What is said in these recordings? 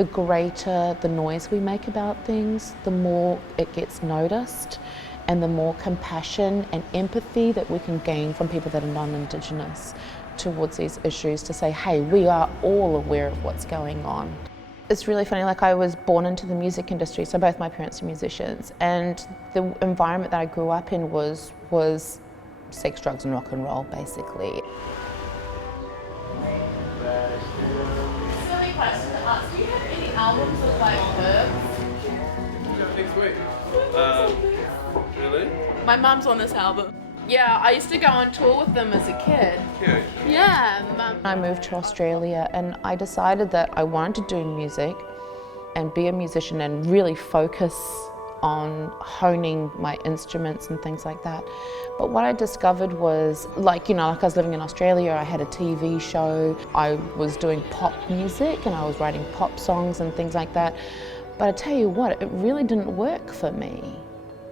the greater the noise we make about things, the more it gets noticed, and the more compassion and empathy that we can gain from people that are non-Indigenous towards these issues, to say, hey, we are all aware of what's going on. It's really funny, like I was born into the music industry, so both my parents are musicians, and the environment that I grew up in was sex, drugs and rock and roll, basically. Silly question to ask, do you have any albums of like herbs? Next week. Really? My mum's on this album. Yeah, I used to go on tour with them as a kid. Yeah. Yeah. I moved to Australia and I decided that I wanted to do music and be a musician and really focus on honing my instruments and things like that. But what I discovered was, like I was living in Australia, I had a TV show, I was doing pop music and I was writing pop songs and things like that. But I tell you what, it really didn't work for me.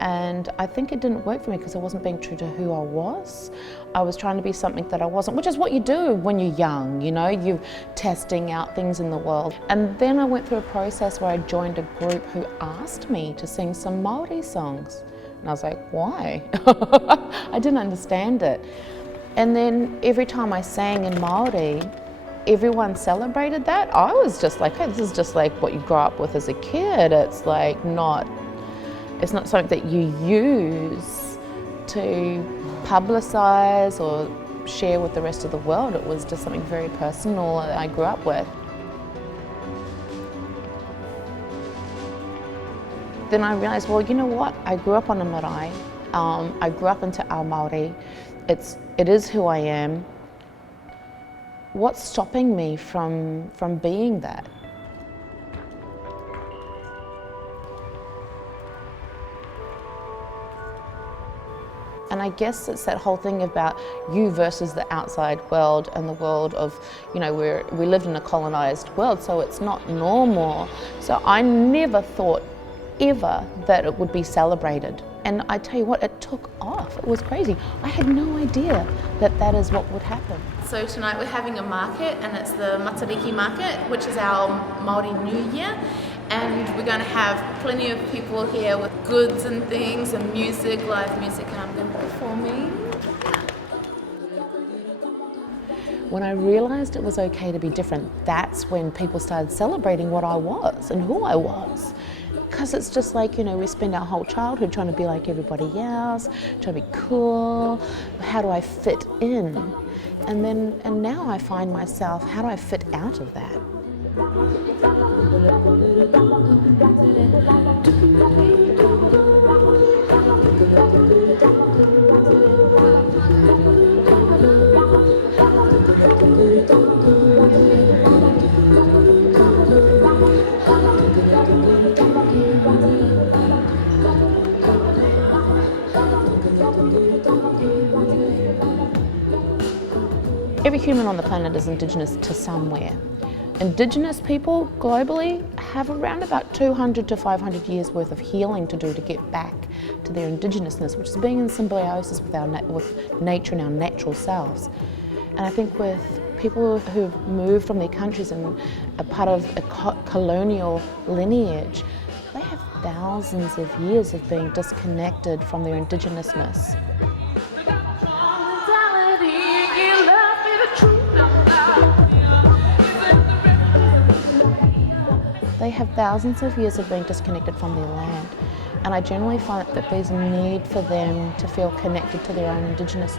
And I think it didn't work for me because I wasn't being true to who I was. I was trying to be something that I wasn't, which is what you do when you're young, you're testing out things in the world. And then I went through a process where I joined a group who asked me to sing some Māori songs. And I was like, why? I didn't understand it. And then every time I sang in Māori, everyone celebrated that. I was just like, hey, this is just like what you grow up with as a kid. It's like it's not something that you use to publicise or share with the rest of the world. It was just something very personal that I grew up with. Then I realised, well, you know what? I grew up on a marae. I grew up into our Māori. It is who I am. What's stopping me from being that? And I guess it's that whole thing about you versus the outside world and the world of, we lived in a colonised world, so it's not normal. So I never thought ever that it would be celebrated. And I tell you what, it took off. It was crazy. I had no idea that is what would happen. So tonight we're having a market, and it's the Matariki market, which is our Māori New Year. And we're going to have plenty of people here with goods and things and music, live music, and I'm going to be performing. When I realised it was okay to be different, that's when people started celebrating what I was and who I was. Because it's just like, we spend our whole childhood trying to be like everybody else, trying to be cool. How do I fit in? And now I find myself, how do I fit out of that? Every human on the planet is Indigenous to somewhere. Indigenous people globally have around about 200 to 500 years worth of healing to do to get back to their Indigenousness, which is being in symbiosis with nature and our natural selves. And I think with people who've moved from their countries and are part of a colonial lineage, they have thousands of years of being disconnected from their Indigenousness. They have thousands of years of being disconnected from their land, and I generally find that there's a need for them to feel connected to their own Indigenous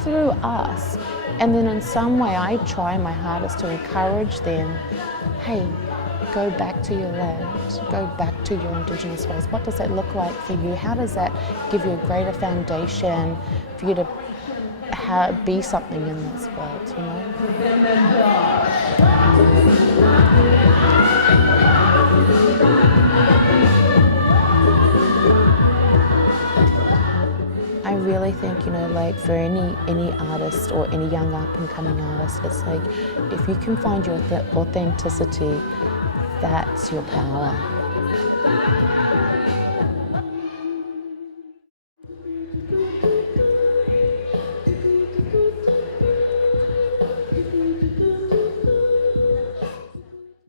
through us. And then in some way I try my hardest to encourage them, hey, go back to your land, go back to your Indigenous ways. What does that look like for you? How does that give you a greater foundation for you to be something in this world, I really think, like for any artist or any young up and coming artist, it's like if you can find your authenticity, that's your power.